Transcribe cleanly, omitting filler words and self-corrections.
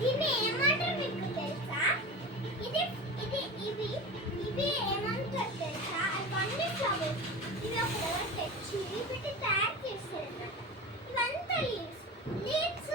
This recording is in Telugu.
దీన్ని ఏమంటారు మీకు తెలుసా? ఇది ఇది ఇవి ఇవి ఏమంటారు తెలుసా? అవన్నీ ఫ్లవర్స్. ఇవి ఒక దగ్గర తెచ్చి పెట్టి తయారు చేస్తారు. ఇవంతా లీవ్స్.